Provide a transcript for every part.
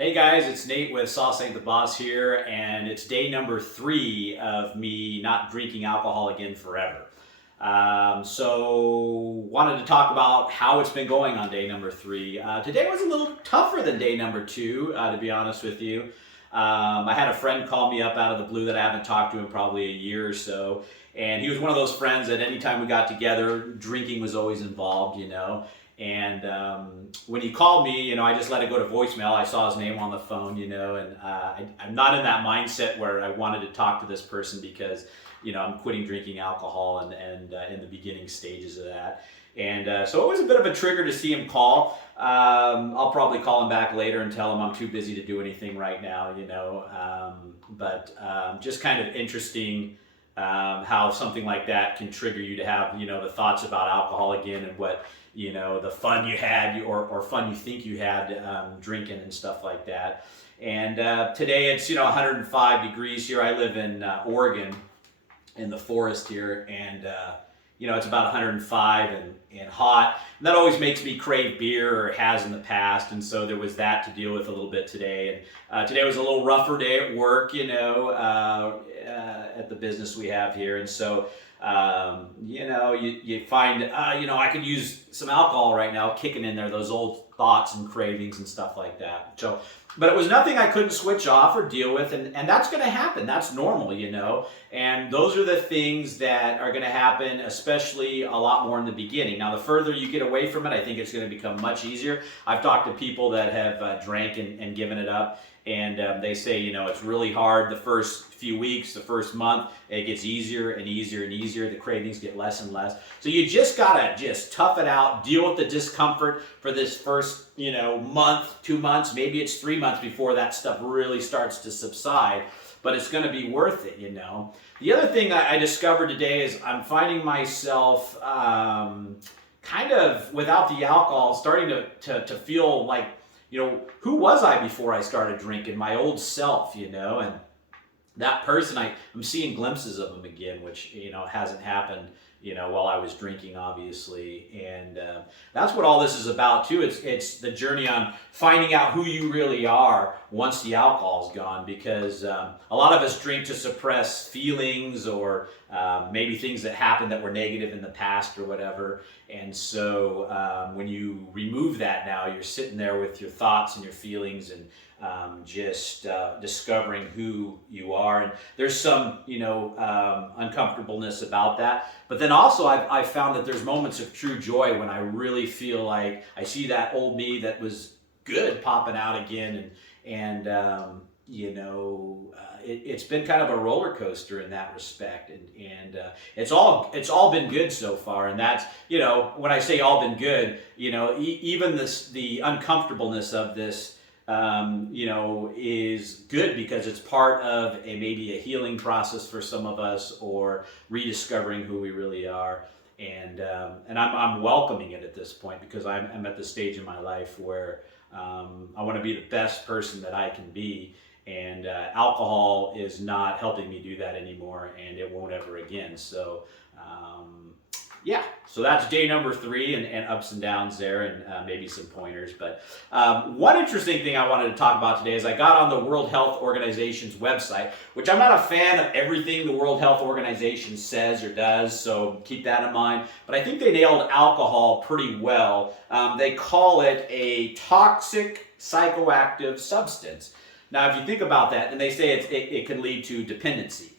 Hey guys, it's Nate with Sauce Ain't the Boss here, and it's day number 3 of me not drinking alcohol again forever. So wanted to talk about how it's been going on day number 3. Today was a little tougher than day number 2, to be honest with you. I had a friend call me up out of the blue that I haven't talked to in probably a year or so, and he was one of those friends that anytime we got together, drinking was always involved. And when he called me, I just let it go to voicemail. I saw his name on the phone, and I'm not in that mindset where I wanted to talk to this person because, I'm quitting drinking alcohol and in the beginning stages of that. And so it was a bit of a trigger to see him call. I'll probably call him back later and tell him I'm too busy to do anything right now, but just kind of interesting how something like that can trigger you to have, the thoughts about alcohol again and what, the fun you had or fun you think you had drinking and stuff like that. And today it's, 105 degrees here. I live in Oregon in the forest here, and it's about 105 and hot. And that always makes me crave beer, or has in the past, and so there was that to deal with a little bit today. And today was a little rougher day at work, at the business we have here, and so you find, I could use some alcohol right now, kicking in there, those old thoughts and cravings and stuff like that. So, but it was nothing I couldn't switch off or deal with, and that's going to happen. That's normal, and those are the things that are going to happen, especially a lot more in the beginning. Now, the further you get away from it, I think it's going to become much easier. I've talked to people that have drank and given it up, and they say, it's really hard the first few weeks, the first month. It gets easier and easier and easier. The cravings get less and less. So you just gotta tough it out, deal with the discomfort for this first, month, 2 months, maybe it's 3 months before that stuff really starts to subside. But it's going to be worth it, The other thing I discovered today is I'm finding myself kind of without the alcohol starting to feel like, who was I before I started drinking? My old self, and that person, I'm seeing glimpses of him again, which, hasn't happened, while I was drinking, obviously. And that's what all this is about, too. It's the journey on finding out who you really are once the alcohol's gone, because a lot of us drink to suppress feelings or maybe things that happened that were negative in the past or whatever. And so when you remove that now, you're sitting there with your thoughts and your feelings and just discovering who you are. And there's some, uncomfortableness about that. But then also I've found that there's moments of true joy when I really feel like I see that old me that was good popping out again. And it's been kind of a roller coaster in that respect. And it's all been good so far. And that's, when I say all been good, even the uncomfortableness of this, is good because it's part of maybe a healing process for some of us, or rediscovering who we really are. And I'm welcoming it at this point, because I'm at the stage in my life where I want to be the best person that I can be. And alcohol is not helping me do that anymore, and it won't ever again. So so that's day number 3, and ups and downs there, and maybe some pointers. But one interesting thing I wanted to talk about today is I got on the World Health Organization's website, which I'm not a fan of everything the World Health Organization says or does, so keep that in mind. But I think they nailed alcohol pretty well. They call it a toxic psychoactive substance. Now, if you think about that, and they say it can lead to dependency.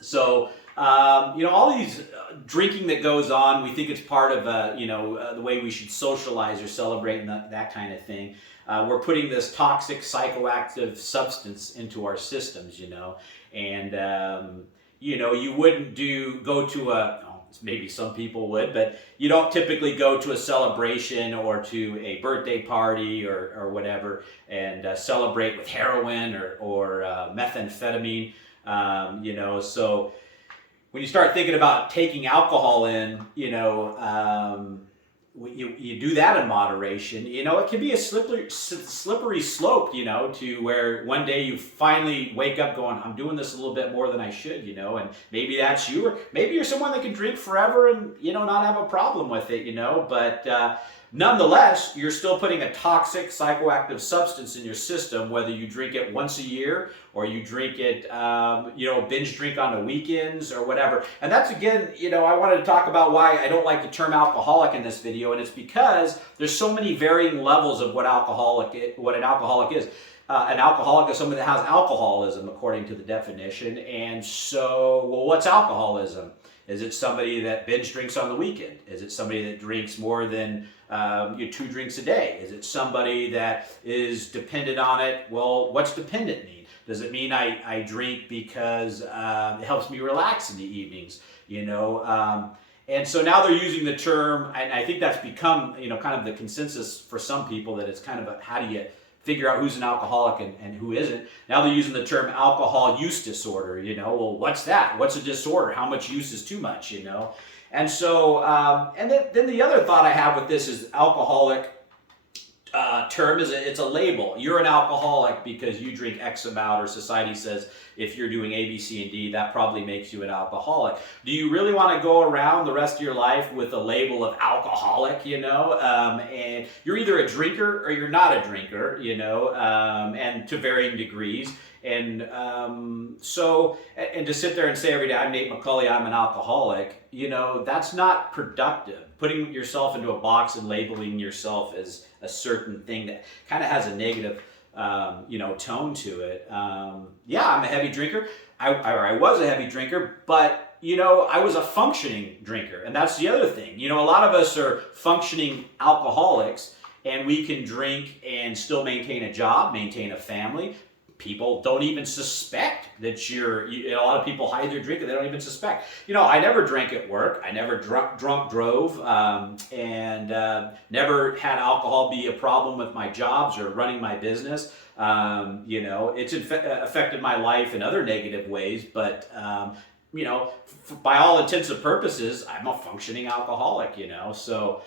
So, all these drinking that goes on, we think it's part of, the way we should socialize or celebrate and that kind of thing. We're putting this toxic psychoactive substance into our systems, and, you wouldn't go to maybe some people would, but you don't typically go to a celebration or to a birthday party or whatever and celebrate with heroin or methamphetamine, so when you start thinking about taking alcohol in, you do that in moderation. It can be a slippery slope, to where one day you finally wake up going, I'm doing this a little bit more than I should, and maybe that's you, or maybe you're someone that can drink forever and, not have a problem with it, but Nonetheless, you're still putting a toxic psychoactive substance in your system, whether you drink it once a year or you drink it, binge drink on the weekends or whatever. And that's, again, I wanted to talk about why I don't like the term alcoholic in this video, and it's because there's so many varying levels of what an alcoholic is. An alcoholic is someone that has alcoholism, according to the definition. And so, well, what's alcoholism? Is it somebody that binge drinks on the weekend? Is it somebody that drinks more than 2 drinks a day? Is it somebody that is dependent on it? Well, what's dependent mean? Does it mean I drink because it helps me relax in the evenings? And so now they're using the term, and I think that's become kind of the consensus for some people, that it's kind of a, how do you figure out who's an alcoholic and who isn't. Now they're using the term alcohol use disorder. Well, what's that? What's a disorder? How much use is too much? And so, and then the other thought I have with this is alcoholic term is it's a label. You're an alcoholic because you drink X amount, or society says if you're doing A, B, C, and D, that probably makes you an alcoholic. Do you really want to go around the rest of your life with a label of alcoholic, and you're either a drinker or you're not a drinker, and to varying degrees. And so to sit there and say every day, I'm Nate McCulley, I'm an alcoholic, that's not productive. Putting yourself into a box and labeling yourself as a certain thing that kind of has a negative, tone to it. Yeah, I'm a heavy drinker. I was a heavy drinker, but I was a functioning drinker, and that's the other thing. A lot of us are functioning alcoholics, and we can drink and still maintain a job, maintain a family. People don't even suspect that a lot of people hide their drink and they don't even suspect. I never drank at work. I never drunk drove, and never had alcohol be a problem with my jobs or running my business. It's affected my life in other negative ways, but by all intents and purposes, I'm a functioning alcoholic, so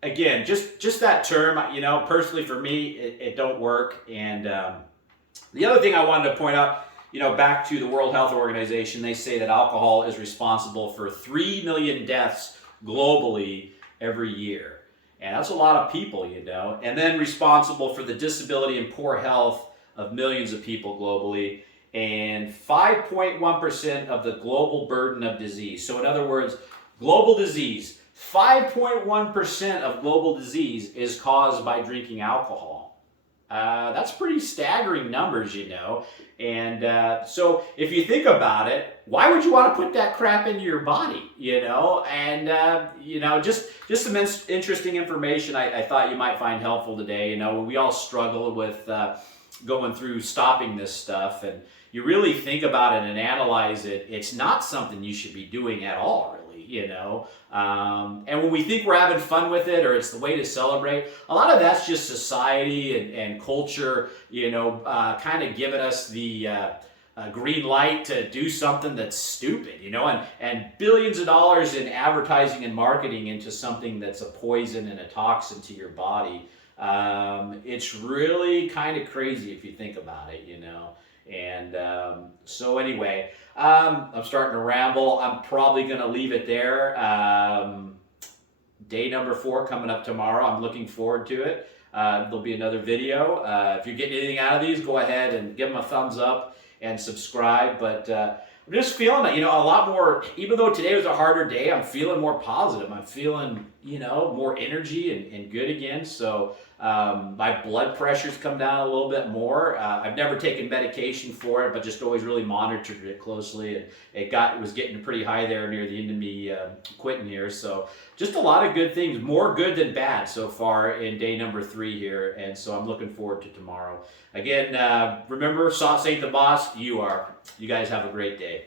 again, just that term, personally for me, it don't work. And the other thing I wanted to point out, back to the World Health Organization, they say that alcohol is responsible for 3 million deaths globally every year. And that's a lot of people, and then responsible for the disability and poor health of millions of people globally, and 5.1% of the global burden of disease. So in other words, global disease, 5.1% of global disease is caused by drinking alcohol. That's pretty staggering numbers, And so if you think about it, why would you want to put that crap into your body, And, just some interesting information I thought you might find helpful today. We all struggle with going through stopping this stuff, and you really think about it and analyze it, it's not something you should be doing at all, really. And when we think we're having fun with it, or it's the way to celebrate, a lot of that's just society and culture, kind of giving us the green light to do something that's stupid, and billions of dollars in advertising and marketing into something that's a poison and a toxin to your body. It's really kind of crazy if you think about it, And so anyway, I'm starting to ramble. I'm probably going to leave it there. Day number 4 coming up tomorrow. I'm looking forward to it. There'll be another video. If you're getting anything out of these, go ahead and give them a thumbs up and subscribe. But I'm just feeling it, a lot more. Even though today was a harder day, I'm feeling more positive. I'm feeling, more energy and good again. So my blood pressure's come down a little bit more. I've never taken medication for it, but just always really monitored it closely. And it was getting pretty high there near the end of me quitting here. So just a lot of good things, more good than bad so far in day number 3 here. And so I'm looking forward to tomorrow. Again, remember, sauce ain't the boss, you are. You guys have a great day.